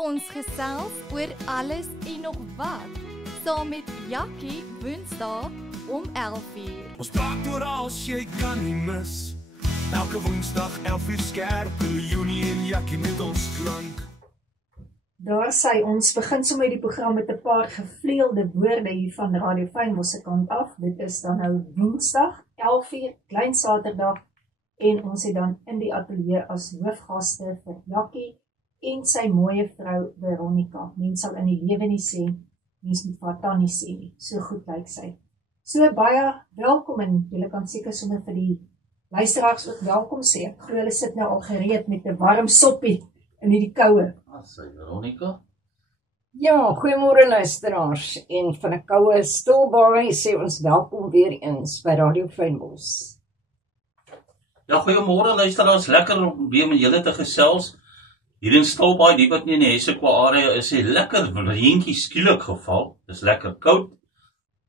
Ons gesels oor alles en nog wat, saam met Jakkie Woensdae om 11:00. Ons praat oor als jy kan nie mis. Elke Woensdag 11:00 skerp, Leonie en Jakkie met ons klank. Daar sê ons begin sommer die program met 'n paar gevleelde woorde hier van Radio Fynbos se kant af. Dit is dan nou Woensdag 11:00, klein Saterdag, en ons het dan in die ateljee as hoofgaste vir Jakkie en sy mooie vrou Veronica. Mens sal in die lewe nie sê, mens moet vir Tannie sê nie. So goed lyk sy. So baie welkom, en julle kan seker sommer vir die luisteraars ook welkom sê. Ek glo hulle sit nou al gereed met 'n warm soppie in hierdie koue. Sy Veronica. Ja, goeiemôre luisteraars, en van 'n koue Stilbaai sê ons welkom weer eens by Radio Fynbos. Ja, goeiemôre luisteraars, lekker om weer met julle te gesels. Hier in Stilbaai, die wat nie in die Hessequa area is, het lekker reentjie skielik geval. Dis lekker koud.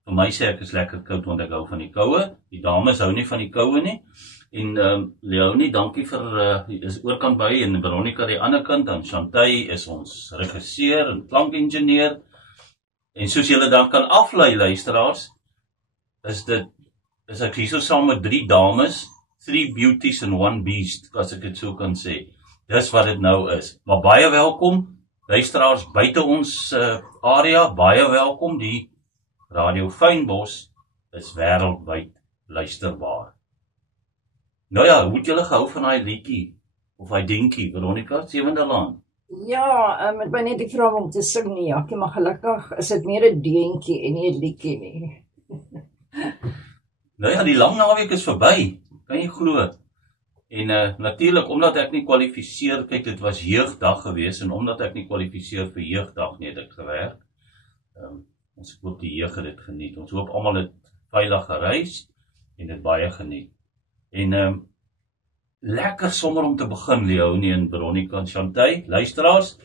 Vir my sê ek is lekker koud want ek hou van die koue. Die dames hou nie van die koue nie. En Leonie, dankie vir is oorkant by, en Veronica die ander kant, en Chantay is ons regisseur en klankingenieur. En soos julle dan kan aflei luisteraars, is ek hierso saam met 3 dames, 3 beauties and 1 beast, as ek dit so kan sê. Dis wat dit nou is. Maar baie welkom, luisteraars buite ons area, baie welkom. Die Radio Fynbos is wêreldwyd luisterbaar. Nou ja, hoe het julle gehou van daai liedjie, of daai dinkie, Veronica, Sewende Laan? Ja, met my net die vraag om te sing nie, Jakkie, maar gelukkig is dit meer 'n deentjie en nie 'n liedjie nie. Nou ja, die lang naweek is verby, kan jy glo. En natuurlik, omdat ek nie kwalifiseer, kyk, dit was jeugdag gewees, en omdat ek nie kwalifiseer vir jeugdag nie, het ek gewerk. Ons hoop die jeug het dit geniet. Ons hoop almal het veilig gereis en dit baie geniet. En lekker sommer om te begin, Leonie en Veronica en Chantay, luisteraars,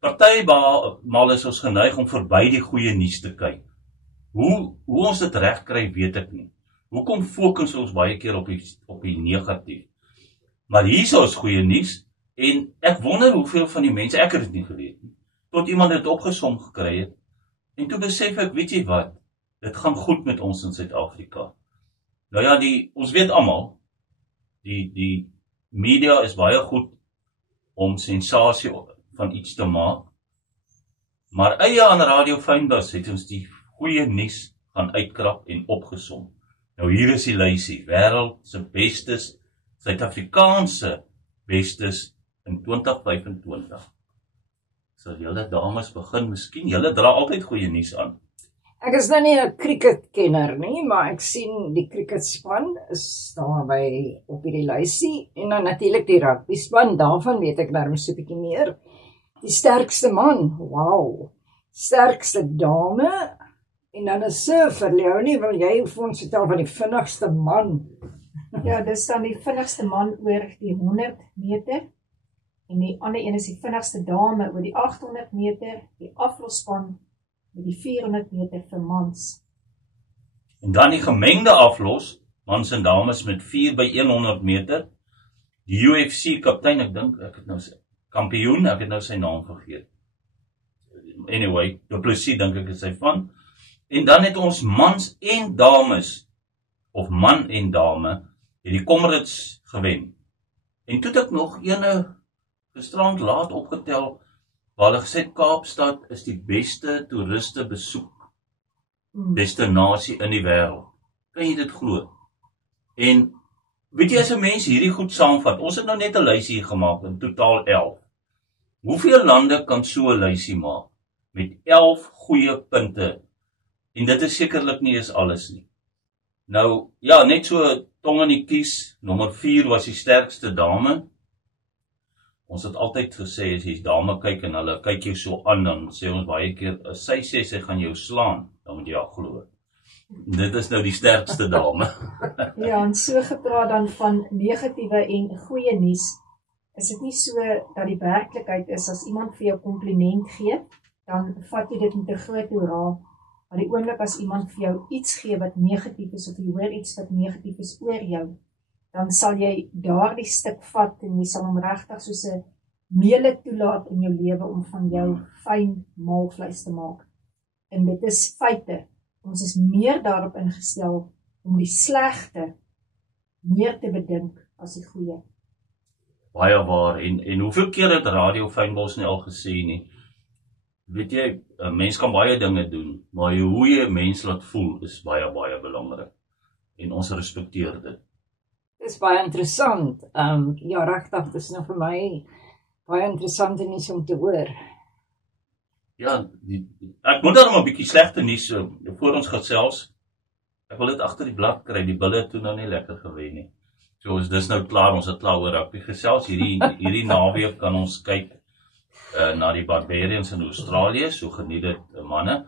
partymal is ons geneig om verby die goeie nuus te kyk. Hoe ons dit reg kry, weet ek nie. Hoekom fokus ons baie keer op die negatief? Maar hier is ons goeie nuus, en ek wonder hoeveel van die mense, ek het dit nie geweet nie, tot iemand dit opgesom gekry het, en toe besef ek, weet jy wat, dit gaan goed met ons in Suid-Afrika. Nou ja, ons weet almal, die media is baie goed om sensasie van iets te maak, maar eie aan Radio Fynbos het ons die goeie nuus gaan uitkrap en opgesom. Nou hier is die lysie, wêreld se bestes, Suid-Afrikaanse bestes in 2025. Sal julle dames begin, miskien, julle dra altyd goeie nuus aan. Ek is nou nie 'n cricketkenner nie, maar ek sien die cricketspan is daar by op hierdie lysie, en dan natuurlik die rugbyspan, daarvan weet ek daarom so 'n bietjie meer. Die sterkste man, wow, sterkste dame, en dan 'n surfer, Leonie, wil jy vir ons vertel van die vinnigste man? Ja, dis dan die vinnigste man oor die 100 meter, en die ander een is die vinnigste dame oor die 800 meter, die aflosspan met die 400 meter vir mans. En dan die gemengde aflos, mans en dames met 4 by 100 meter, die UFC kaptein, ek dink, kampioen, ek het nou sy naam vergeet. Anyway, Du Plessis dink ek is sy van. En dan het ons mans en dames, of man en dame, het die Comrades gewen. En toe het ek nog ene gisterand laat opgetel, waar hulle gesê Kaapstad is die beste toeriste besoek destinasie in die wêreld. Kan jy dit glo? En weet jy, as 'n mens hierdie goed saamvat, ons het nou net 'n lysie gemaak, in totaal 11. Hoeveel lande kan so 'n lysie maak met 11 goeie punte? En dit is sekerlik nie eens alles nie. Nou, ja, net so tong in die kies, nommer 4 was die sterkste dame. Ons het altyd gesê, as jy dame kyk en hulle kyk jou so aan, dan sê ons baie keer, as sy sê sy gaan jou slaan, dan moet jy haar glo. Dit is nou die sterkste dame. Ja, en so gepraat dan van negatiewe en goeie nuus, is dit nie so dat die werklikheid is, as iemand vir jou kompliment gee, dan vat jy dit met 'n groot hoera. Maar die oomblik as iemand vir jou iets gee wat negatief is, of jy hoor iets wat negatief is oor jou, dan sal jy daardie stuk vat en jy sal hom regtig soos 'n meele toelaat in jou lewe om van jou fyn maalvleis te maak. En dit is feite. Ons is meer daarop ingestel om die slegte meer te bedink as die goeie. Baie waar, en hoeveel keer het Radio Fynbos nie al gesê nie, weet jy, 'n mens kan baie dinge doen, maar hoe jy 'n mens laat voel is baie, baie belangrik. En ons respekteer dit. Dit is baie interessant. Ja, regtig, dit is nou vir my baie interessant en nuus om te hoor. Ja, ek moet daarom 'n bietjie slegte nuus voor ons gesels. Ek wil dit agter die blad kry, die bulle het toe nou nie lekker gewen nie. So dis nou klaar, ons het klaar oor rugby gesels. Hierdie naweek kan ons kyk na die Barbarians in Australië, so geniet dit manne.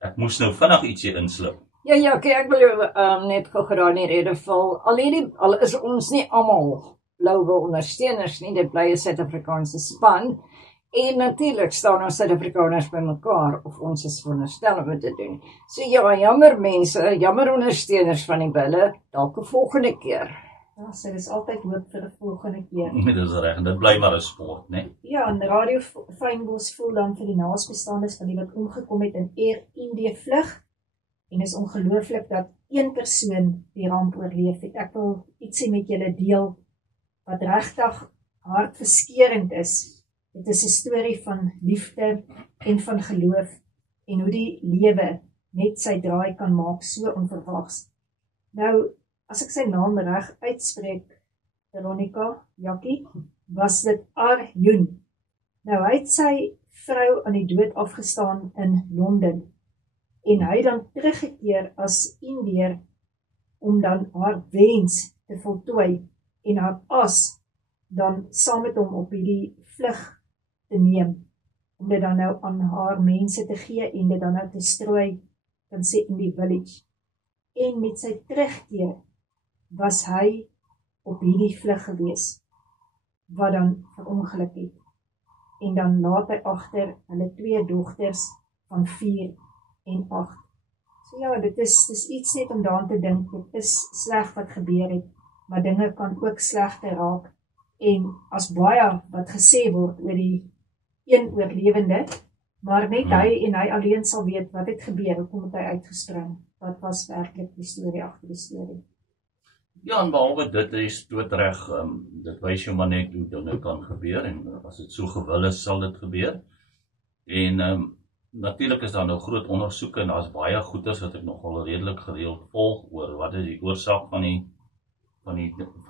Ek moes nou vinnig ietsie inslip. Ja, okay, ek wil jou net gou gedaan die rede val. Al is ons nie almal Blauwe ondersteuners nie, dit bly 'n Suid-Afrikaanse span. En natuurlik staan ons Suid-Afrikaners by mekaar, of ons is veronderstel om dit te doen. So ja, jammer mense, jammer ondersteuners van die bulle, dalk 'n volgende keer. Ja, so dis altyd hoop vir 'n volgende keer. Dis reg, en dit bly maar 'n sport, né? Ja, en Radio Fynbos voel dan vir die naasbestaandes van die wat omgekom het in Air India vlug. En is ongelooflik dat een persoon die ramp oorleef het. Ek wil ietsie met julle deel wat regtig hartverskeurend is. Dit is 'n storie van liefde en van geloof en hoe die lewe net sy draai kan maak so onverwags. Nou, as ek sy naam reg uitspreek, Veronica, Jackie, was dit Arjun. Nou, hy het sy vrou aan die dood afgestaan in Londen en hy dan teruggekeer as Indiër om dan haar wens te voltooi en haar as dan saam met hom op hierdie vlug te neem, om dit dan nou aan haar mense te gee en dit dan nou te strooi, kan sê in die village. En met sy terugkeer was hy op hierdie vlug gewees, wat dan verongeluk het. En dan laat hy agter hulle 2 dogters van 4 en 8. So ja, dit is iets net om daaraan te dink, dit is sleg wat gebeur het, maar dinge kan ook slegter raak. En as baie wat gesê word oor die een oorlewende, maar net hy en hy alleen sal weet wat het gebeur, hoekom het hy uitgespring, wat was werklik die storie agter die storie. Ja, en behalwe dit is doodreg, dit wys jou maar net hoe dinge kan gebeur, en as dit so gewil is, sal dit gebeur. En natuurlik is daar nou groot ondersoeke, en daar's baie goeders wat ek nogal redelik gereeld volg, oor wat is die oorsaak van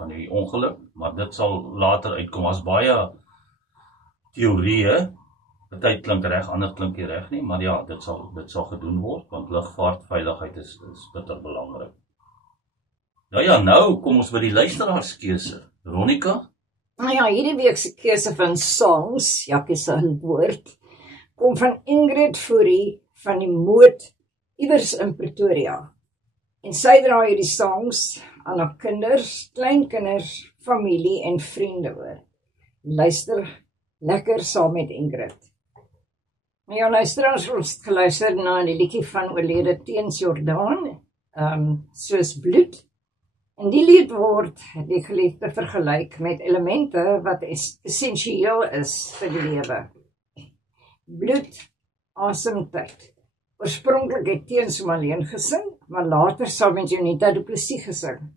die ongeluk, maar dit sal later uitkom. As baie teorieë, party klink reg, ander klink nie reg nie, maar ja, dit sal gedoen word, want lugvaartveiligheid is bitter belangrik. Nou kom ons by die luisteraarskeuse. Veronica? Nou ja, hierdie week se keuse van songs, Jackie se woord, kom van Ingrid Fourie van die Moot iewers in Pretoria. En sy dra hierdie songs aan haar kinders, kleinkinders, familie en vriende oor. Luister lekker saam met Ingrid. Nou ja, luisteraars, ons het geluister na die liedjie van oorlede Teens Jordaan, soos bloed. En die lied word die geliefde vergelyk met elemente wat essensieel is vir die lewe. Bloed, asemtyd. Oorspronklik het Teens hom alleen gesing, maar later saam met Jonita Du Plessis gesing.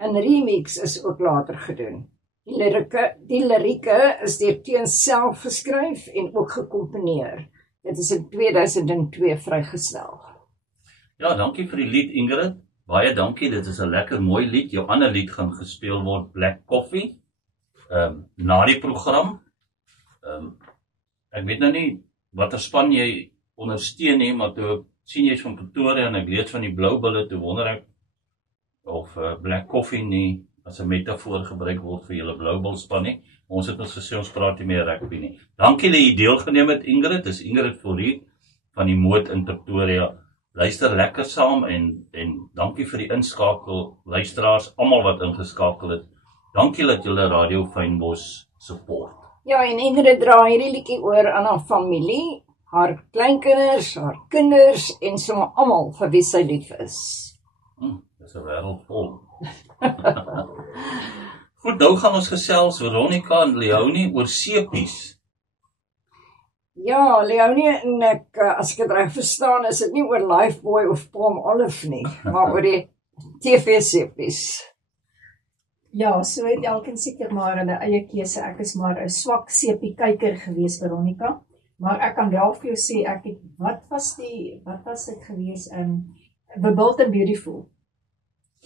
'n remix is ook later gedoen. Die lirieke is deur Teens self geskryf en ook gekomponeer. Dit is in 2002 vrygestel. Ja, dankie vir die lied, Ingrid. Baie dankie, dit is 'n lekker mooi lied. Jou ander lied gaan gespeel word, Black Coffee, na die program. Ek weet nou nie watter span jy ondersteun nie, maar toe sien jy van Pretoria en ek lees van die Blou Bulle, toe wonder ek of Black Coffee nie as 'n metafoor gebruik word vir julle Blou Bull span nie. Ons het ons gesê ons praat nie meer rugby nie. Dankie dat jy deelgeneem het, Ingrid. Dis Ingrid Fourie van die Moot in Pretoria. Luister lekker saam en dankie vir die inskakel, luisteraars, almal wat ingeskakel het. Dankie dat julle Radio Fynbos support. Ja, en Ingrid dra hierdie liedjie oor aan haar familie, haar kleinkinders, haar kinders en sommer almal vir wie sy lief is. Dis 'n wêreld vol. Goed, nou gaan ons gesels, Veronica en Leonie, oor sepies. Ja, Leonie en ek, as ek het reg verstaan, is dit nie oor Lifebuoy of Palmolive nie, maar oor die TV-sepies. Ja, so het elkeen seker maar hulle eie keuse. Ek is maar 'n swak sepie-kyker gewees, Veronica. Maar ek kan wel vir jou sê, wat was dit gewees in The Bold and Beautiful?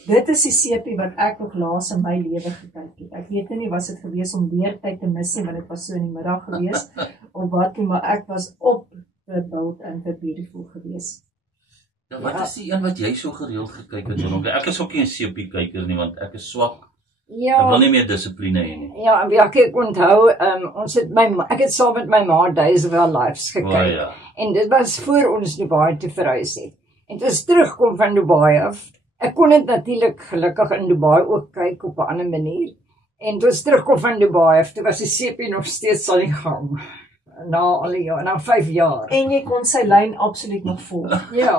Dit is die sepie wat ek nog laas in my lewe gekyk het. Ek weet nie, was dit gewees om leertyd te mis nie, want dit was so in die middag gewees, of wat nie, maar ek was op The Bold and the Beautiful gewees. Ja, wat is die een wat jy so gereeld gekyk het, Veronica? Ek is ook nie 'n sepie-kyker nie, want ek is swak. Ja. Ek wil nie meer dissipline hê nie. Ja, en ek onthou, ek het saam met my ma Days of Our Lives gekyk. Ja. En dit was voor ons Dubai te verhuis het. En toe ons terugkom van Dubai af, ek kon dit natuurlik gelukkig in Dubai ook kyk op 'n ander manier. En toe ons terugkom van Dubai af, toe was die sepie nog steeds aan die gang. Na al die jaar, na 5 jaar. En jy kon sy lyn absoluut nog volg. Ja.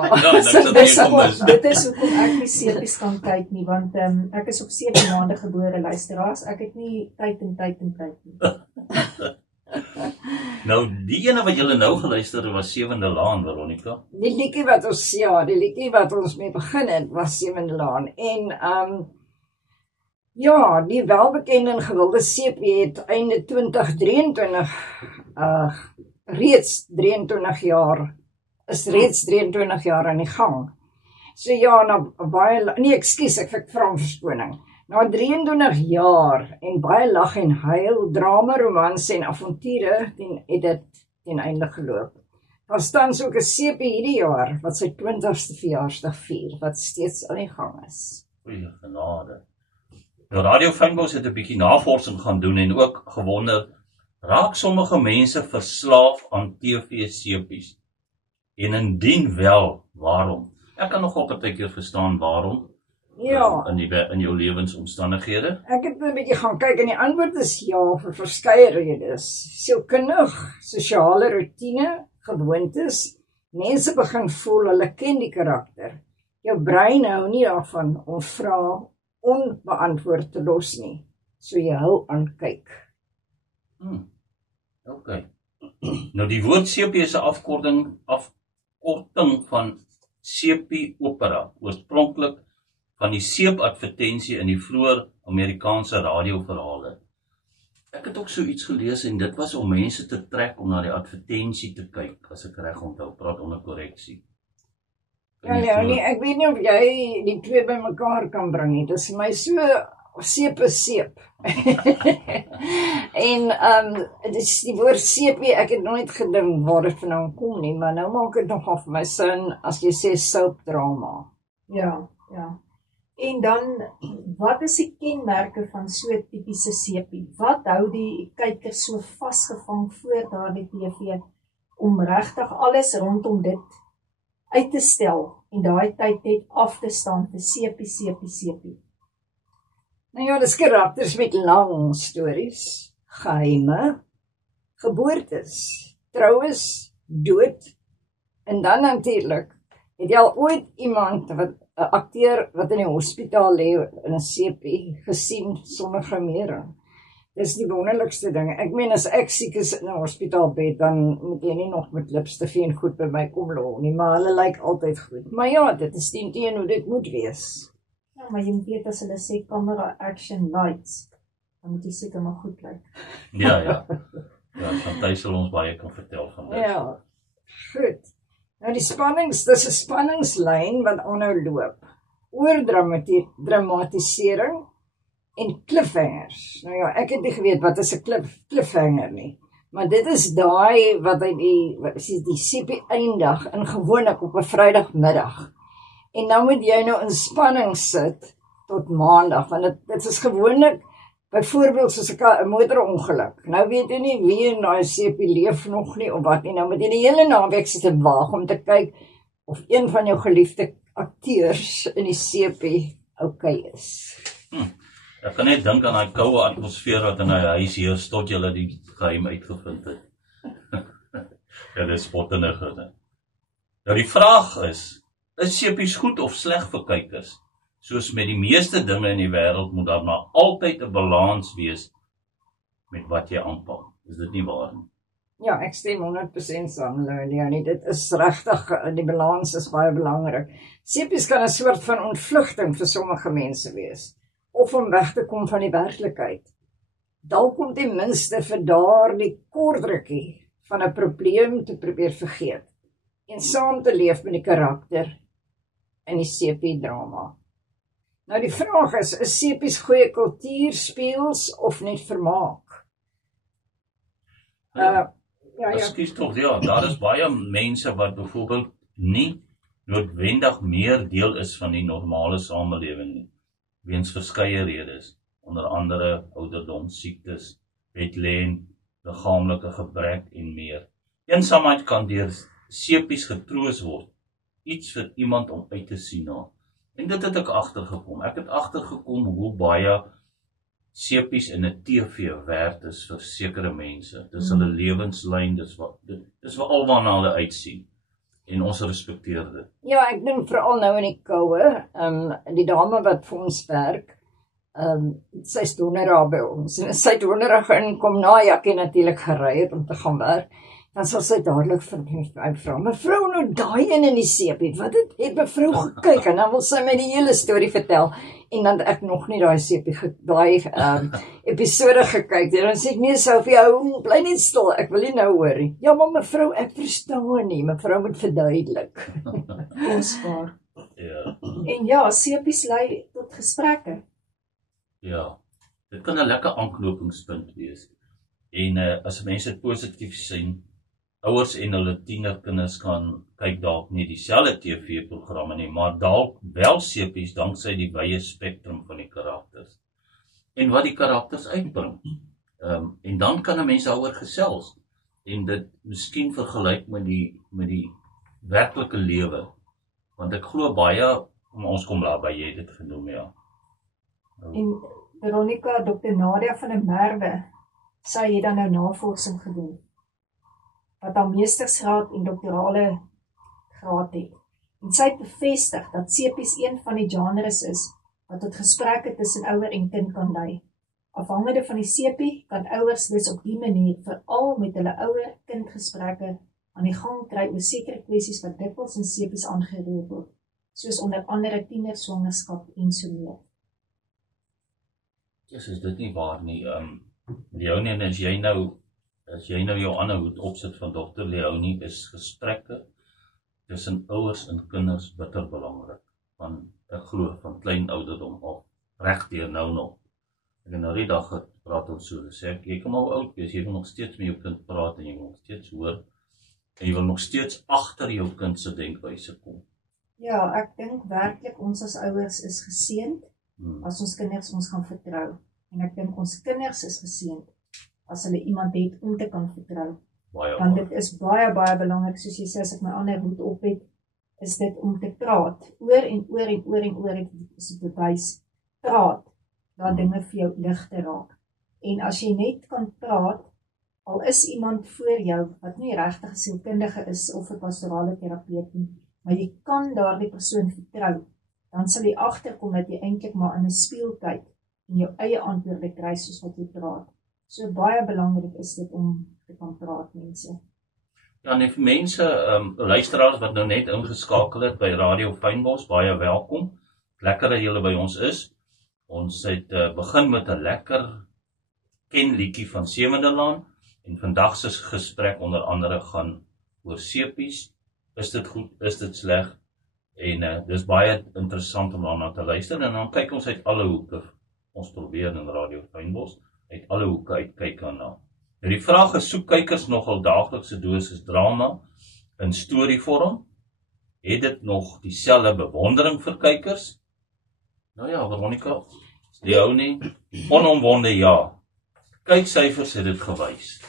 Dit is hoekom ek nie sepies kan kyk nie, want ek is op 7 maande gebore, luisteraars. Ek het nie tyd nie. Nou, die ene wat julle nou geluister het, was Sewende Laan, Veronica. Die liedjie wat ons mee begin het, was Sewende Laan. En ja, die welbekende en gewilde sepie het einde 2023 reeds 23 jaar aan die gang. So ja, ek vra om verskoning. Na 23 jaar en baie lag en huil, drama, romans en avonture, het dit ten einde geloop. Daar staan ook 'n sepie hierdie jaar, wat sy 20ste verjaarsdag vier, wat steeds aan die gang is. Goeie genade. Nou, Radio Fynbos het 'n bietjie navorsing gaan doen en ook gewonder, raak sommige mense verslaaf aan TV-sepies? En indien wel, waarom? Ek kan nog op 'n tydjie verstaan waarom. Ja. In jou lewensomstandighede. Ek het 'n bietjie gaan kyk en die antwoord is ja, vir verskeie redes. Sielkundig, sosiale rotine, gewoontes. Mense begin voel hulle ken die karakter. Jou brein hou nie daarvan om vrae onbeantwoord te los nie. So jy hou aan kyk. Okay. Nou die woord sepie is 'n afkorting van sepie opera, oorspronklik van die seepadvertensie in die vroeë Amerikaanse radioverhale. Ek het ook so iets gelees en dit was om mense te trek om na die advertensie te kyk, as ek reg onthou, praat onder korreksie. Ja, Leonie, ek weet nie of jy die twee bymekaar kan bring nie. Dit is my so seep is seep. En dis die woord sepie, ek het nooit gedink waar dit vandaan kom nie, maar nou maak dit nogal vir my sin as jy sê soap drama. Ja. En dan, wat is die kenmerke van so 'n tipiese sepie? Wat hou die kyker so vasgevang voor daardie TV om regtig alles rondom dit uit te stel en daai tyd net af te staan vir sepie? Nou ja, dis karakters met lang stories, geheime, geboortes, troues, dood, en dan natuurlik, het jy al ooit iemand, 'n akteur wat in die hospitaal lê in 'n sepie, gesien sonder grimering? Dis die wonderlikste ding. Ek meen, as ek siek is in 'n hospitaalbed, dan moet jy nie nog met lipstif en goed by my kom lol nie, maar hulle lyk altyd goed. Maar ja, dit is teen hoe dit moet wees. Ja, maar jy weet as hulle sê camera action lights, dan moet jy seker maar goed lyk. Ja, Chanty sal ons baie kan vertel van dit. Ja, goed. Nou dis 'n spanningslyn wat aanhou loop. Oor dramatisering en cliffhangers. Nou ja, ek het nie geweet wat is 'n cliffhanger nie. Maar dit is daai wat hy die sepie eindig in gewoonlik op 'n Vrydagmiddag. En nou moet jy nou in spanning sit tot Maandag, want dit is gewoonlik, byvoorbeeld soos 'n motorongeluk. Nou weet jy nie wie in daai sepie leef nog nie of wat nie. Nou moet jy die hele naweek sit en wag om te kyk of een van jou geliefde akteurs in die sepie okay is. Ek kan net dink aan daai koue atmosfeer wat in hy huis heers tot julle die geheim uitgevind het. Ja, dit is spottenig. Nou die vraag is sepies goed of sleg vir kykers? soos met die meeste dinge in die wêreld moet daar maar altyd 'n balans wees met wat jy aanpak. Is dit nie waar nie? Ja, ek stem 100% saam, Leonie. Dit is regtig, die balans is baie belangrik. Sepies kan 'n soort van ontvlugting vir sommige mense wees, of om weg te kom van die werklikheid. Dalk om ten minste vir daardie kortrukkie van 'n probleem te probeer vergeet en saam te leef met die karakter in die sepie-drama. Nou die vraag is sepies goeie kultuurspeels of net vermaak? Ekskuus tog, ja, daar is baie mense wat byvoorbeeld nie noodwendig meer deel is van die normale samelewing nie, weens verskeie redes, onder andere ouderdom, siektes, bedlêen, liggaamlike gebrek en meer. Eensaamheid kan deur sepies getroos word, iets vir iemand om uit te sien na. En dit het ek agtergekom. Ek het agtergekom hoe baie sepies in 'n TV werd is vir sekere mense. Dis hulle lewenslyn, dis wat alwaarna hulle uitsien. En ons respekteer dit. Ja, ek dink veral nou in die koue, die dame wat vir ons werk, sy is donderdag by ons, en sy het donderdag inkom na Jakkie natuurlik gery het om te gaan werk, dan sal sy dadelik vir my vra, mevrou, nou daai een in die sepie, wat het mevrou gekyk, en dan wil sy my die hele storie vertel, en dan ek nog nie daai sepie, daai episode gekyk, en dan sê ek, nee Sophie, hou, bly net stil, ek wil nie nou hoor nie. Ja, maar mevrou, ek verstaan nie, mevrou moet verduidelik. Kosbaar. Ja. En ja, sepies lei tot gesprekke. Ja, dit kan 'n lekker aanknopingspunt wees. En as mense dit positief sien, ouers en hulle tienerkinders kan kyk dalk nie dieselfde TV-programme nie, maar dalk wel sepies danksy die wye spektrum van die karakters. En wat die karakters uitbring. En dan kan 'n mens daaroor gesels en dit miskien vergelyk met die werklike lewe. Want ek glo baie, ons kom daarby, jy het dit genoem, ja. En Veronica, Dr. Nadia van der Merwe, sy het dan nou navorsing gedoen, wat haar meestersgraad en doktorale graad het. En sy het bevestig dat sepies een van die genres is, wat tot gesprekke tussen ouer en kind kan lei. Afhangende van die sepie, kan ouers dus op die manier veral met hulle ouer-kind gesprekke aan die gang kry oor sekere kwessies wat dikwels in sepies aangeroer word, soos onder andere tienerswangerskap en so meer. Is dit nie waar nie? Leonie, en as jy nou jou ander hoed opsit van Dr. Leonie, is gesprekke tussen ouers en kinders bitter belangrik. Van, ek glo, van klein ouderdom af, reg deur nou nog. Ek het nou die dag gepraat ons so, sê ek, jy kan al oud wees, jy wil nog steeds met jou kind praat, en jy wil nog steeds hoor, en jy wil nog steeds agter jou kind se denkwyse kom. Ja, ek dink werklik ons as ouers is geseënd, as ons kinders ons gaan vertrou. En ek dink ons kinders is geseënd, as hulle iemand het om te kan vertrou. Want dit is baie, baie belangrik, soos jy sê, as ek my ander hoed op het, is dit om te praat, oor en oor en oor en oor, is dit bewys, praat, dat dinge vir jou lig te raak. En as jy net kan praat, al is iemand voor jou, wat nie regtig 'n sielkundige is, of 'n pastorale terapeut nie, maar jy kan daardie persoon vertrou, dan sal jy agterkom dat jy eintlik maar in 'n spieël kyk, en jou eie antwoorde kry soos wat jy praat. So baie belangrik is dit om te kan praat, mense. Ja, en vir mense, luisteraars wat nou net ingeskakel het by Radio Fynbos, baie welkom. Lekker dat julle by ons is. Ons het begin met 'n lekker kenliedjie van Sewende Laan, en vandag se gesprek onder andere gaan oor sepies. Is dit goed, is dit sleg? En dis baie interessant om daarna te luister, en dan kyk ons uit alle hoeke. Ons probeer in Radio Fynbos uit alle hoeke uitkyk daarna. Nou die vraag is, soek kykers nogal daaglikse dosis drama in storievorm? Het dit nog dieselfde bewondering vir kykers? Nou ja, Veronica, Leonie, onomwonde ja. Kyksyfers het dit gewys.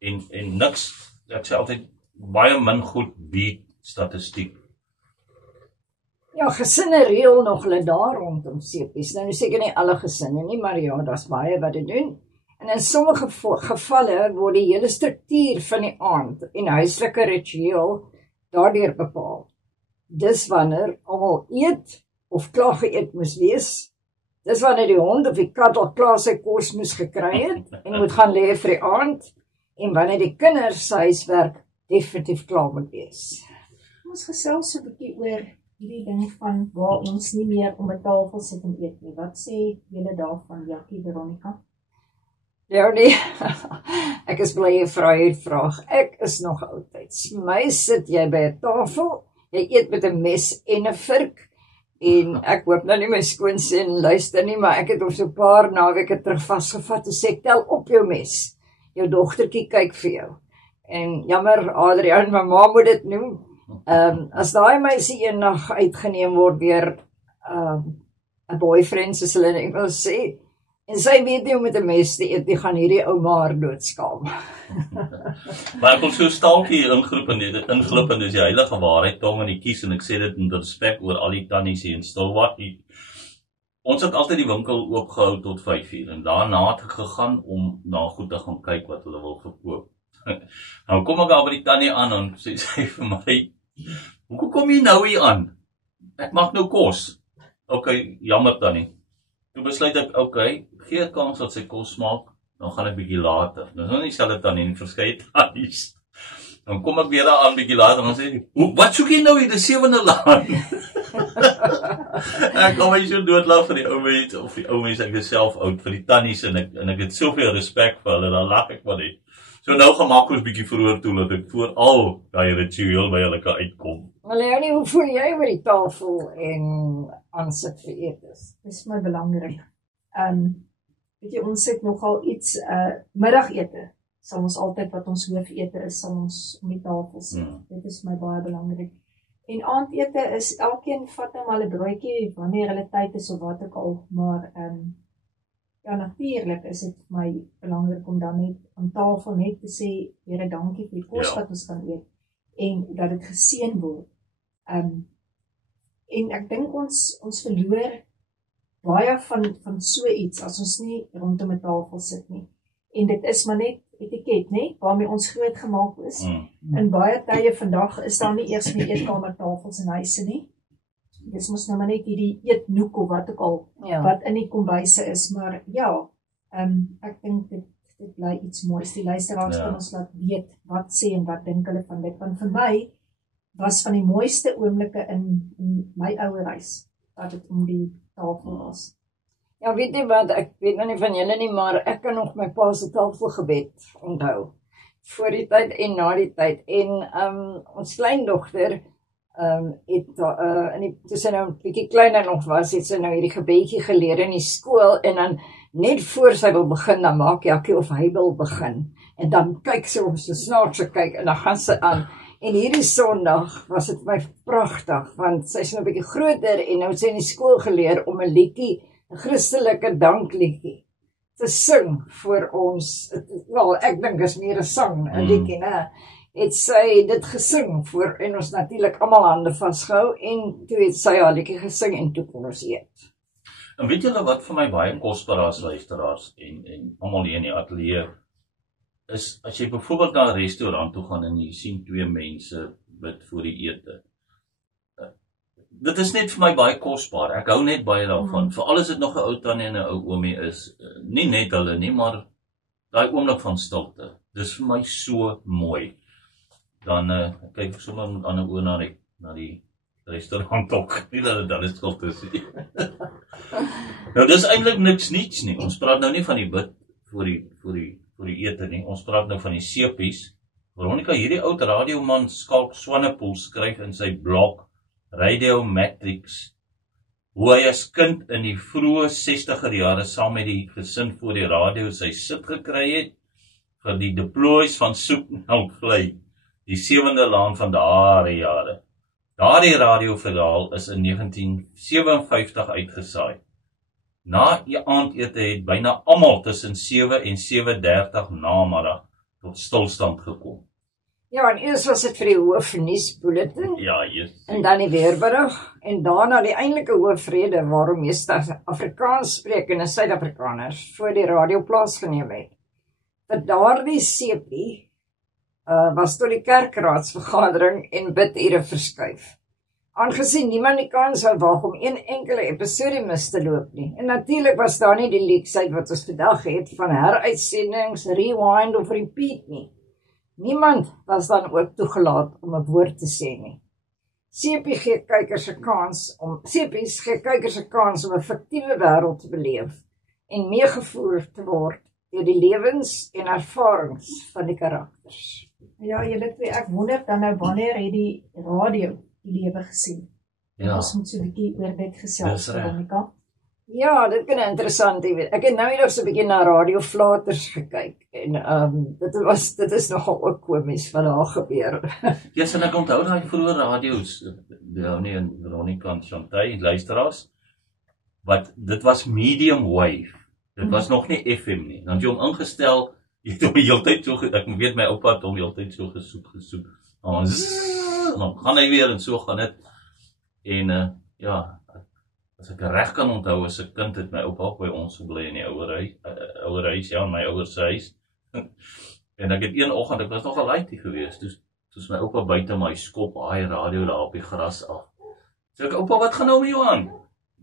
En niks, ek sê altyd, baie min goed bied statistiek. Ja, gesinne reël nog hulle daar rondom sepies. Nou seker nie alle gesinne nie, maar ja, daar's baie wat dit doen. En in sommige gevalle word die hele struktuur van die aand en huislike ritueel daardeur bepaal. Dis wanneer almal eet of klaar geëet moes wees. Dis wanneer die hond of die kat al klaar sy kos moes gekry het en moet gaan lê vir die aand en wanneer die kinders sy huiswerk definitief klaar moet wees. Ons gesels so 'n bietjie oor hierdie ding van waar ons nie meer om 'n tafel sit en eet nie. Wat sê julle daarvan, Jackie, Veronica? Leonie, ek is bly jy vra hierdie vraag. Ek is nog altyd. My sit jy by 'n tafel, jy eet met 'n mes en 'n vurk. En ek hoop nou nie my skoonseun luister nie, maar ek het hom so 'n paar naweke terug vasgevat en sê ek tel op jou mes. Jou dogtertjie kyk vir jou. En jammer Adrian, my ma moet dit noem. As daai meisie eendag uitgeneem word deur 'n boyfriend soos hulle in Engels sê, en sy weet nie hoe met 'n mes te eet, die gaan hierdie ou maar doodskaam. Maar ek wil so staaltjie inglip en dis die heilige waarheid, tong in die kies, en ek sê dit met respek oor al die tannies hier in Stilwat. Ons het altyd die winkel oopgehou tot 5:00 en daarna het ek gegaan om na goed te gaan kyk wat hulle wil verkoop. Nou kom ek daar by die tannie aan en sê sy vir my, "Hoekom kom jy nou hier aan? Ek maak nou kos." Okay, jammer tannie. Toe besluit ek, okay, gee 'n kans dat sy kos maak, dan gaan ek bietjie later. Dis nou nie dieselfde tannie nie, verskeie tannies. Dan kom ek weer daar aan bietjie later en dan sê sy, "Wat soek jy nou hier, die 7de laan?" Ek kom my so doodlag vir die ou mense, of die ou mense, ek is self oud, vir die tannies, en ek het soveel respek vir hulle, dan lag ek maar net. So nou gemaak ons bietjie vroeër toe, dat ek voor al daai ritueel by hulle kan uitkom. Maar Leonie, hoe voel jy oor die tafel en aansit vir etes? Dis my belangrik. Weet jy, ons het nogal iets, middagete, sal ons altyd wat ons hoofete is, sal ons om die tafel sit. Dit is my baie belangrik. En aandete is, elkeen vat nou maar 'n broodjie, wanneer hulle tyd is of wat ook al, maar, ja, natuurlik is dit my belangrik om dan net aan tafel net te sê, Here, dankie vir die kos wat ons kan eet, en dat dit geseën word. En ek dink ons verloor baie van so iets, as ons nie rondom 'n tafel sit nie. En dit is maar net etiket, né, waarmee ons groot gemaak is. In baie tye vandag is daar nie eers meer eetkamertafels in huise nie. Dis mos nou maar net hierdie eetnoek of wat ook al, wat in die kombuise is, maar ja, ek dink dit bly iets moois. Die luisteraars kan ons laat weet wat sê en wat dink hulle van dit, want vir my was van die mooiste oomblikke in my ouerhuis, wat dit om die tafel was. Ja, weet jy wat, ek weet nou nie van julle nie, maar ek kan nog my pa se tafelgebed onthou. Voor die tyd en na die tyd. En ons kleindogter toe sy nou 'n bietjie kleiner nog was, het sy nou hierdie gebedjie geleer in die skool, en dan net voor sy wil begin, dan maak Jackie of hy wil begin. En dan kyk sy om so snaakse kyk, en dan gaan sy aan. En hierdie Sondag was dit my pragtig, want sy is nou 'n bietjie groter, en nou het sy in die skool geleer om 'n liedjie, 'n Christelike dankliedjie, te sing vir ons. Wel, ek dink is meer 'n sang, 'n liedjie, né? Het sy dit gesing voor, en ons natuurlik almal hande vasgehou, en toe het sy haar liedjie gesing, en toe kon ons eet. En weet julle wat vir my baie kosbaar is, luisteraars, en almal hier in die ateljee, is, as jy byvoorbeeld na 'n restaurant toe gaan, en jy sien twee mense bid voor die ete, dit is net vir my baie kosbaar, ek hou net baie daarvan, veral as dit nog 'n ou tannie en 'n ou oomie is, nie net hulle nie, maar daai oomblik van stilte, dis vir my so mooi. Dan kyk ek sommer met ander oë na die restaurant ook, nie dat dit dan is stilte is nie. Nou dis eintlik niks niets nie, ons praat nou nie van die bid voor die ete nie, ons praat nou van die sepies. Veronica, hierdie oud radioman Skalk Swanepoel skryf in sy blog Radio Matrix, hoe hy as kind in die vroeë 60er jare saam met die gesin voor die radio sy sit gekry het vir die deploys van Soek na Vlei, die 7de laan van daardie jare. Daardie radioverhaal is in 1957 uitgesaai. Na die aandete het byna almal tussen 7 en 7:30 namiddag tot stilstand gekom. Ja, en eers was dit vir die hoofnuusbulletin, Ja, yes. en dan die weerberig, en daarna die eintlike hoofrede waarom meeste Afrikaans sprekende Suid-Afrikaners voor die radio plaasgeneem het. Vir daardie sepie was tot die kerkraadsvergadering en bidure verskuif. Aangesien niemand die kans sou waag om een enkele episode mis te loop nie. En natuurlik was daar nie die leksheid wat ons vandag het van heruitsendings, rewind of repeat nie. Niemand was dan ook toegelaat om 'n woord te sê nie. CP gee kykers 'n kans om 'n fiktiewe wêreld te beleef en meegevoer te word deur die lewens en ervarings van die karakters. Ja, julle twee, ek wonder dan nou wanneer het die radio die lewe gesien? Ja. Ons moet so 'n bietjie oor dit gesels, Dis reg. Veronica. Ja, dit kan interessant wees. Ek het nou net so 'n bietjie na Radio Flaters gekyk en dit is nogal ook komies wat daar gebeur. Ja, en ek onthou daai vroeë radio's, Leonie en Veronica en Chantay, luisteraars, wat dit was medium wave. Dit was nog nie FM nie. Dan het jy hom ingestel, jy het hom die hele tyd so, ek weet my oupa het hom die hele tyd so gesoek. Dan gaan hy weer en so gaan dit. En ja, as ek reg kan onthou, as 'n kind het my oupa ook by ons gebly in die ouer huis, ja, in my ouers huis. En ek het een oggend, ek was nogal laatie geweest, toe my oupa buite my skop, hy radio daar op die gras af. So ek, oupa, wat gaan nou met jou aan?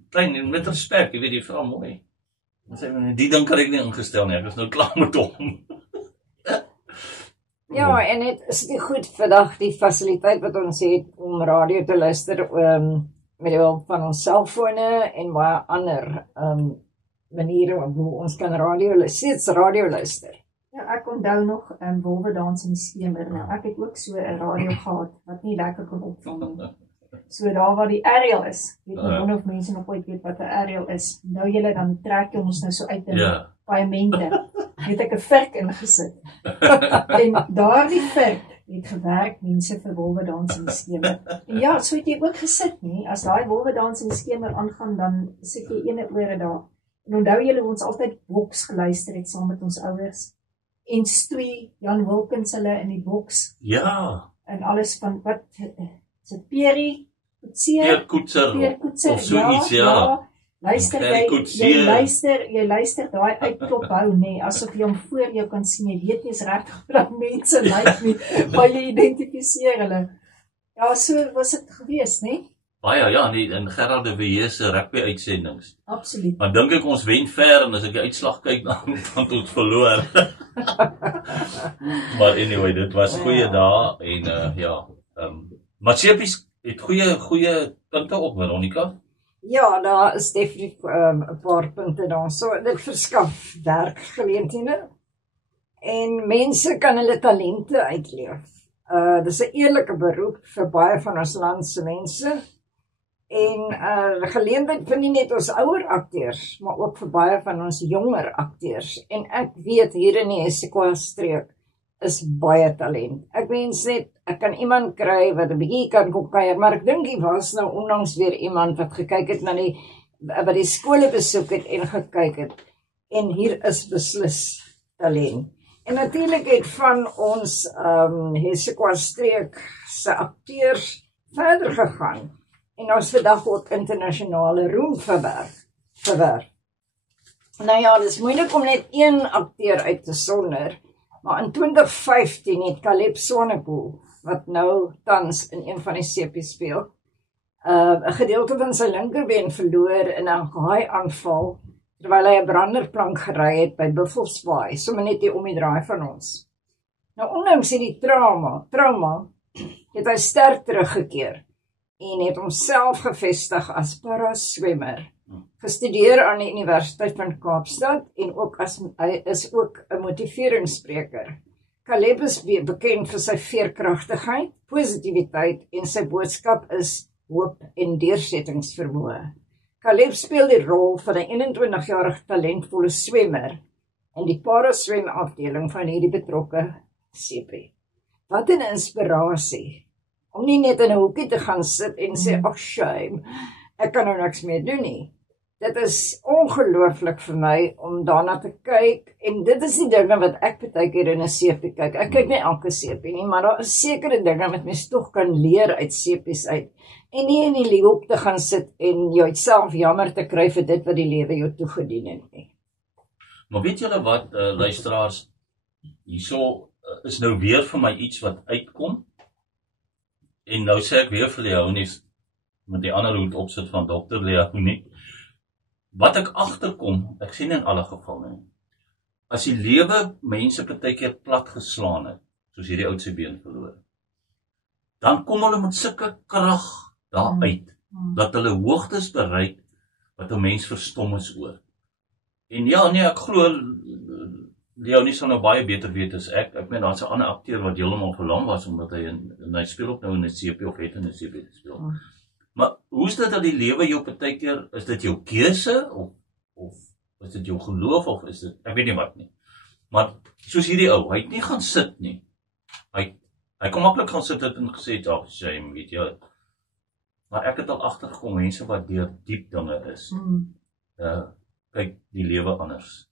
Klein, met respek, jy weet, die vrou mooi. Dan sê hy, die ding kan ek nie ingestel nie, ek is nou klaar met hom. Ja, en dit is nie goed vandag die fasiliteit wat ons het om radio te luister met die hulp van ons selfone en baie ander maniere hoe ons kan steeds radio luister. Ja, ek onthou nog Wolwedans in die skemer. Nou, ek het ook so 'n radio gehad wat nie lekker kon opvang nie. So daar waar die aerial is, weet nie wonder of mense nog ooit weet wat 'n aerial is. Nou julle dan trek jy ons nou so uit in paemente. Het ek 'n virk ingesit. En daardie virk het gewerk mense vir Wolwedans in die skemer. En ja, so het jy ook gesit nie. As daai Wolwedans in die skemer aangaan, dan sit jy ene ore daar. En onthou julle hoe ons altyd boks geluister het saam met ons ouers. En Stoei, Jan Wilkins hulle in die boks. Ja. En alles van wat is dit Peer Koetser of so iets, ja. Luister, jy luister daai uitklop hou, nee, asof jy hom voor jou kan sien, jy weet nie is regtig wat mense lyk nie, maar jy identifiseer hulle. Ja, so was dit gewees, nee? Baie, ja, in Gerard de Villiers se rugby uitsendings. Absoluut. Maar dink ek ons wen ver, en as ek die uitslag kyk, dan het ons verloor. Maar anyway, dit was goeie dae, en maar Sepies het goeie punte op, Veronica. Ja, daar is definitief 'n paar punte daar. So dit verskaf werkgeleenthede en mense kan hulle talente uitleef. Dis 'n eerlike beroep vir baie van ons land se mense. En geleentheid vir nie net ons ouer akteurs, maar ook vir baie van ons jonger akteurs. En ek weet hier in die Issaquah streek is baie talent. Ek wens net ek kan iemand kry wat 'n bietjie kan kom kuier, maar ek dink die was nou onlangs weer iemand wat gekyk het na wat die skole besoek het en gekyk het. En hier is beslis talent. En natuurlik het van ons Issaquah streek se akteurs verder gegaan en ons vandag ook internasionale roem verwerf. Nou ja, dit is moeilik om net een akteur uit te sonder, maar in 2015 het Caleb Swanepoel, wat nou tans in een van die sepies speel, 'n gedeelte van sy linkerbeen verloor in 'n haai-aanval terwyl hy 'n branderplank gery het by Buffels Bay, sommer net hier om die draai van ons. Nou ondanks hierdie trauma het hy sterk teruggekeer en het homself gevestig as paraswemmer, gestudeer aan die Universiteit van Kaapstad en hy is ook 'n motiveringsspreker. Caleb is bekend vir sy veerkragtigheid, positiwiteit en sy boodskap is hoop en deursettingsvermoë. Caleb speel die rol van 'n 21-jarige talentvolle swemmer in die paraswem afdeling van hierdie betrokke sepie. Wat 'n inspirasie om nie net in 'n hoekie te gaan sit en sê, "Ag, shame, ek kan nou niks meer doen nie." Dit is ongelooflik vir my om daarna te kyk, en dit is die dinge wat ek baie keer in 'n sepie kyk. Ek kyk nie elke sepie nie, maar daar is sekere dinge wat mens tog kan leer uit sepies uit, en nie in die hoek te gaan sit en jouself jammer te kry vir dit wat die lewe jou toegedien het nie. Maar weet julle wat, luisteraars, hierso is nou weer vir my iets wat uitkom, en nou sê ek weer vir Leonie, met die ander hoed opsit van Dr. Leo nie. Wat ek agterkom, ek sien in alle gevalle nie. As die lewe mense partykeer plat geslaan het, soos hierdie oud se been verloor, dan kom hulle met sulke krag daaruit, dat hulle hoogtes bereik, wat 'n mens verstom is oor. En ja, nee, ek glo, Leonie sal nou baie beter weet as ek. Ek meen, daar's 'n ander akteur wat heeltemal verlam was, omdat hy speel ook nou in 'n CP of het in 'n CP gespeel. Maar hoe is dit dat die lewe jou partykeer, is dit jou keuse, of is dit jou geloof, of is dit, ek weet nie wat nie. Maar soos hierdie ou, hy het nie gaan sit nie. Hy kon maklik gaan sit en gesê, shame, weet jy. Maar ek het al agtergekom, mense wat deur diep dinge is, kyk die lewe anders.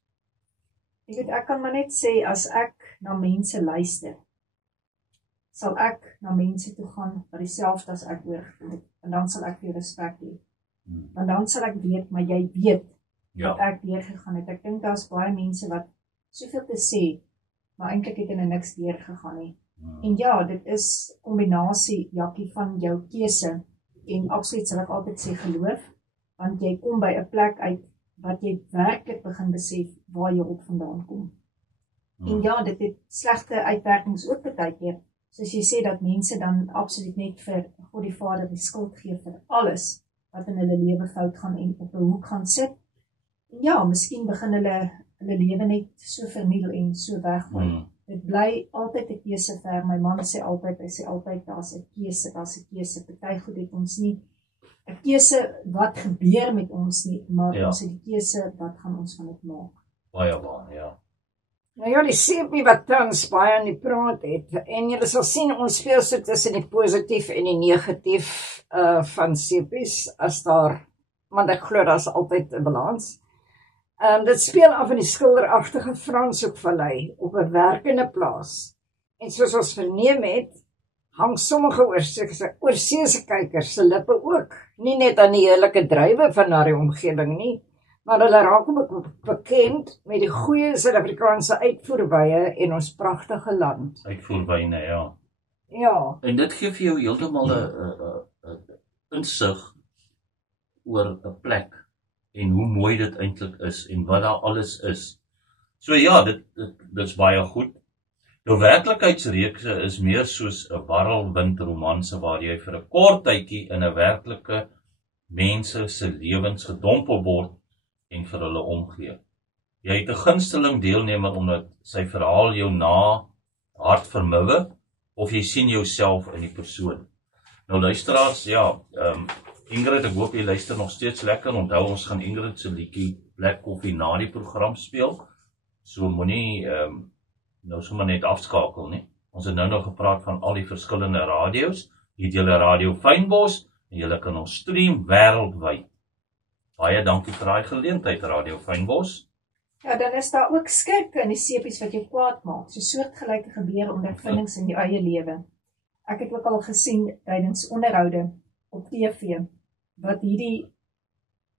Ek weet, ek kan maar net sê, as ek na mense luister, sal ek na mense toe gaan wat dieselfde as ek oorgevoel het, en dan sal ek weer respek hê. Want dan sal ek weet, maar jy weet wat ek deurgegaan het. Ek dink daar's baie mense wat soveel te sê, maar eintlik het hulle niks deurgegaan nie. En ja, dit is kombinasie, Jakkie, van jou keuse, en absoluut sal ek altyd sê geloof, want jy kom by 'n plek uit, wat jy werklik begin besef, waar jy op vandaan kom. En ja, dit het slegte uitwerkings ook partykeer, soos jy sê, dat mense dan absoluut net vir God die Vader die skuld gee vir alles, wat in hulle lewe fout gaan, en op 'n hoek gaan sit. En ja, miskien begin hulle lewe net so verniel en so weggooi. Dit bly altyd 'n keuse vir my man sê altyd, daar's 'n keuse, party goed het ons nie 'n keuse wat gebeur met ons nie, maar ons het die keuse wat gaan ons van dit maak. Baie waar, ja. Nou ja, die CP wat tans baie aan die praat het, en julle sal sien, ons speel so tussen die positief en die negatief van CP's, as daar, want ek glo daar's altyd 'n balans. Dit speel af in die skilderagtige Franshoekvallei op 'n werkende plaas. En soos ons verneem het, hang sommige oorseese kykers se lippe ook, nie net aan die heerlike druiwe van daardie omgewing nie, maar hulle raak ook bekend met die goeie Suid-Afrikaanse uitvoerwye en ons pragtige land. Uitvoerwyne, ja. Ja. En dit gee vir jou heeltemal 'n insig oor 'n plek, en hoe mooi dit eintlik is, en wat daar alles is. So ja, dit is baie goed. Jou werklikheidsreekse is meer soos 'n warrelwindromanse, waar jy vir 'n kort tydjie in 'n werklike mense se lewens gedompel word, en vir hulle omgee. Jy het 'n gunsteling deelnemer, omdat sy verhaal jou na hart vermouwe, of jy sien jouself in die persoon. Nou luisteraars, ja, Ingrid, ek hoop jy luister nog steeds lekker. Onthou, ons gaan Ingrid se liedjie Black Coffee na die program speel. So moenie nou sommer net afskakel nie. Ons het nou nog gepraat van al die verskillende radio's. Hier het julle Radio Fynbos, en julle kan ons stream wêreldwyd. Baie dankie vir daai geleentheid, Radio Fynbos. Ja, dan is daar ook skurke in die CP's wat jou kwaad maak, so soortgelyke gebeure ondervindings in jou eie lewe. Ek het ook al gesien tydens onderhoude op TV, wat hierdie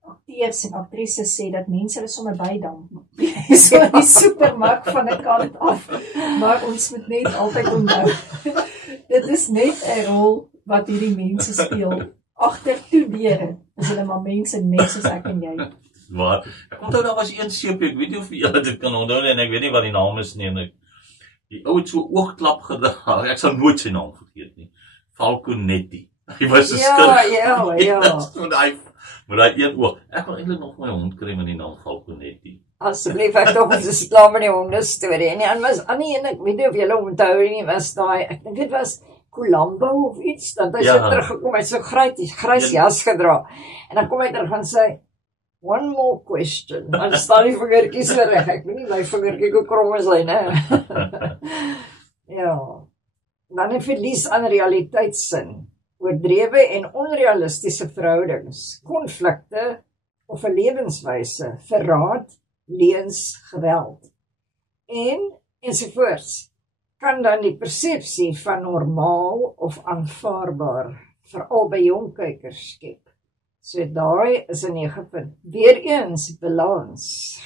akteurs en aktrises sê, dat mense hulle sommer bydam. So in die supermark van 'n kant af, maar ons moet net altyd onthou, dit is net 'n rol wat hierdie mense speel. Agter toe deure is hulle maar mense net soos ek en jy. Maar ek onthou daar was een CP, ek weet nie of julle dit kan onthou nie, en ek weet nie wat die naam is nie, en die ou het so oogklap gedra, ek sal nooit sy naam vergeet nie, Falconetti. Hy was 'n skurk. Ja. Met daai een oog. Ek wil eintlik nog my hond kry met die naam Falconetti. Asseblief, ek dink ons is klaar met die honde storie. En dan was Annie en ek weet nie of julle onthou nie, was daai, ek dink dit was Colombo of iets, dat hy so teruggekom het, so grys jas gedra. En dan kom hy terug en sê, one more question. Dan staan die vingertjies so reg. Ek weet nie my vingertjie hoe krom is hy, né? Ja. Dan 'n verlies aan realiteitssin, oordrewe en onrealistiese verhoudings, konflikte of 'n lewenswyse, verraad, leuns, geweld ensovoorts, kan dan die persepsie van normaal of aanvaarbaar, veral by jong kykers skep. So daai is 'n negatiewe. Weereens balans.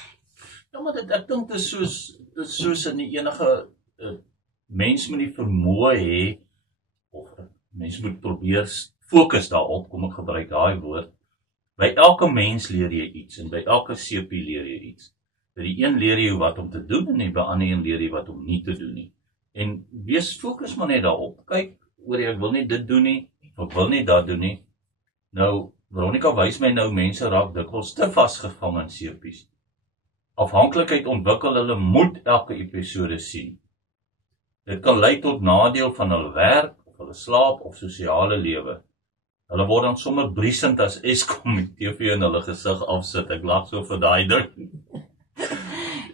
Ja, maar ek dink dit is soos in die enige mens moet die vermoë hê, of mens moet probeer fokus daarop, kom ek gebruik daai woord. By elke mens leer jy iets en by elke CP leer jy iets. By die een leer jy wat om te doen en by ander een leer jy wat om nie te doen nie. En wees fokus maar net daarop. Kyk, ek wil nie dit doen nie, ek wil nie dat doen nie. Nou, Veronica wys my nou mense raak dikwels te vasgevang in CP's. Afhanklikheid ontwikkel, hulle moet elke episode sien. Dit kan lei tot nadeel van hulle werk, of hulle slaap, of sosiale lewe. Hulle word dan sommer briesend as Eskom met TV in hulle gesig afsit. Ek lag so vir daai ding.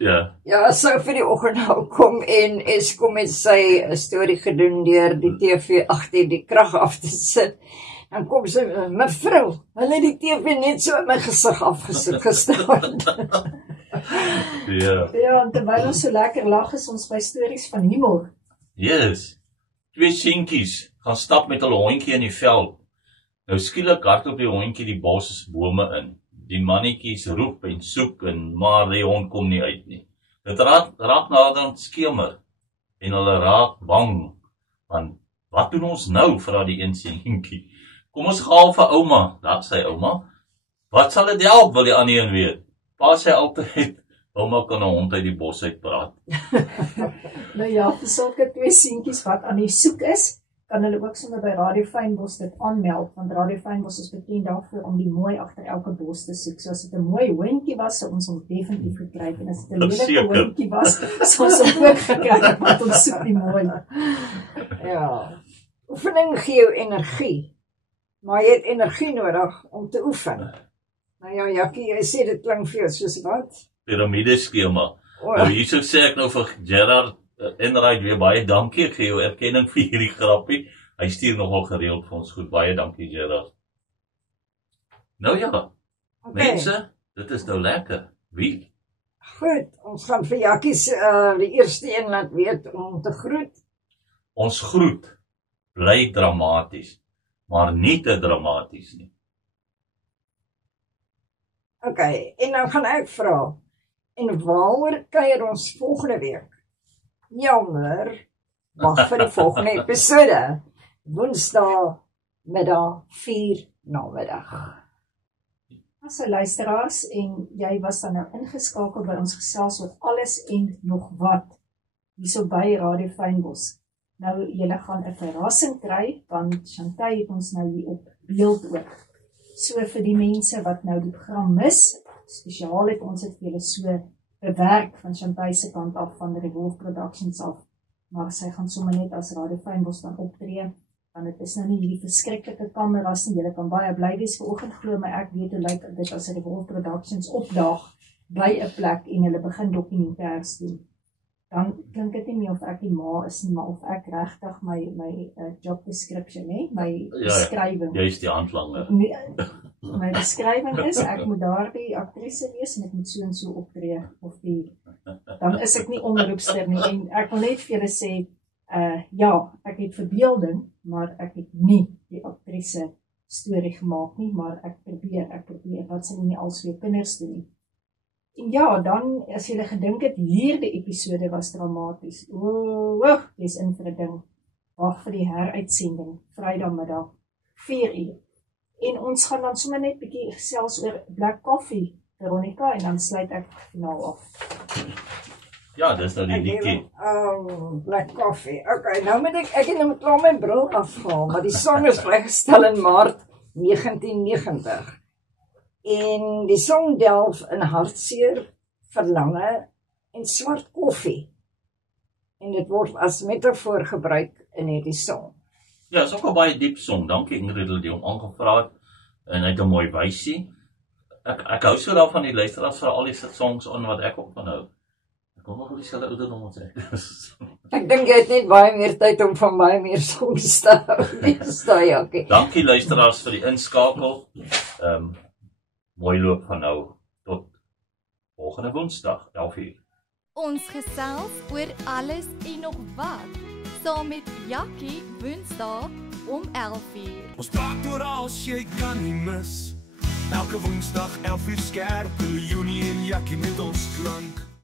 Ja. Ja, so vir die oggend nou kom en Eskom het sy storie gedoen deur die TV agter die krag af te sit. Dan kom sy, mevrou, hulle het die TV net so in my gesig afgesit gestaan. Ja. Ja, en terwyl ons so lekker lag is ons by stories van humor. Yes. 2 seentjies gaan stap met hulle hondjie in die veld. Nou skielik hardloop die hondjie die bosbome in. Die mannetjies roep en soek maar die hond kom nie uit nie. Dit raak naderhand skemer en hulle raak bang. Want wat doen ons nou, vra die een seentjie. Kom ons gaan vir ouma, laat sy ouma. Wat sal dit help, wil die ander een weet. Pa sê altyd, ouma kan 'n hond uit die bos uit praat. Nou ja, vir sulke 2 seentjies wat aan die soek is, kan hulle ook sommer by Radio Fynbos dit aanmeld, want Radio Fynbos is bekend daarvoor om die mooi agter elke bos te soek. So as dit 'n mooi hondjie was, sou ons hom definitief gekry het, en as dit 'n lelike hondjie was, sou ons hom ook gekry het, want ons soek die mooi. Ja. Oefening gee jou energie, maar jy het energie nodig om te oefen. Nou ja, Jackie, jy sê dit klink vir jou soos wat? Piramideskema. Nou hierso sê ek nou vir Gerard Enright weer baie dankie, ek gee jou erkenning vir hierdie grappie. Hy stuur nogal gereeld vir ons goed, baie dankie Gerard. Nou ja, mense, dit is nou lekker. Wie? Goed, ons gaan vir Jackie die eerste een laat weet om te groet. Ons groet bly dramaties, maar nie te dramaties nie. Okay, en dan gaan ek vra, en waaroor kuier ons volgende week? Jammer, wag vir die volgende episode. Woensdag middag 4 namiddag. As luisteraars, en jy was dan nou ingeskakel by ons gesels oor alles en nog wat, hierso by Radio Fynbos. Nou, julle gaan 'n verrassing kry, want Chantay het ons nou hier op beeld ook. So vir die mense wat nou die program mis, spesiaal het ons dit vir julle so bewerk van Chantay se kant af, van Revolve Productions af, maar sy gaan sommer net as Radio Fynbos dan optree, want dit is nou nie hierdie verskriklike kameras nie, julle kan baie bly wees vanoggend, glo my, ek weet hoe lyk dit as Revolve Productions opdaag by 'n plek en hulle begin dokumentêrs doen. Dan klink dit nie meer of ek die ma is nie, maar of ek regtig my job description, my beskrywing. Jy is die handlanger. My beskrywing is, ek moet daardie aktrise wees en ek moet so en so optree, dan is ek nie omroepster nie, en ek wil net vir julle sê, ja, ek het verbeelding, maar ek het nie die aktrise storie gemaak nie, maar ek probeer, wat sy nie al so kinders doen nie. En ja, dan, as julle gedink het, hierdie episode was dramaties, dis in vir 'n ding, wag vir die heruitsending, Vrydagmiddag, 4 uur, en ons gaan dan sommer net bietjie gesels oor Black Coffee, Veronica, en dan sluit ek finaal af. Ja, dis nou die liedjie. Black Coffee, okay, nou moet ek het nou klaar my bril afgehaal, maar die song is vrygestel in Maart 1990, en die song delf in hartseer, verlange en swart koffie, en dit word as metafoor gebruik in hierdie song. Ja, is ook 'n baie diep song, dankie Ingrid dat jy hom aangevra het, en hy het 'n mooi wysie. Ek hou so daarvan die luisteraars vir al die songs aan wat ek ook van hou. Ek kom nog dieselfde ouderdom ons sê. Ek dink jy het net baie meer tyd om van baie meer songs te hou. Okay. Dankie luisteraars vir die inskakel. Mooi loop van nou tot volgende Woensdag 11:00. Ons gesels oor alles en nog wat, saam met Jackie Woensdag om 11:00. Ons praat oor als jy kan nie mis. Elke Woensdag 11:00 skerp, Junie en Jackie met ons klank.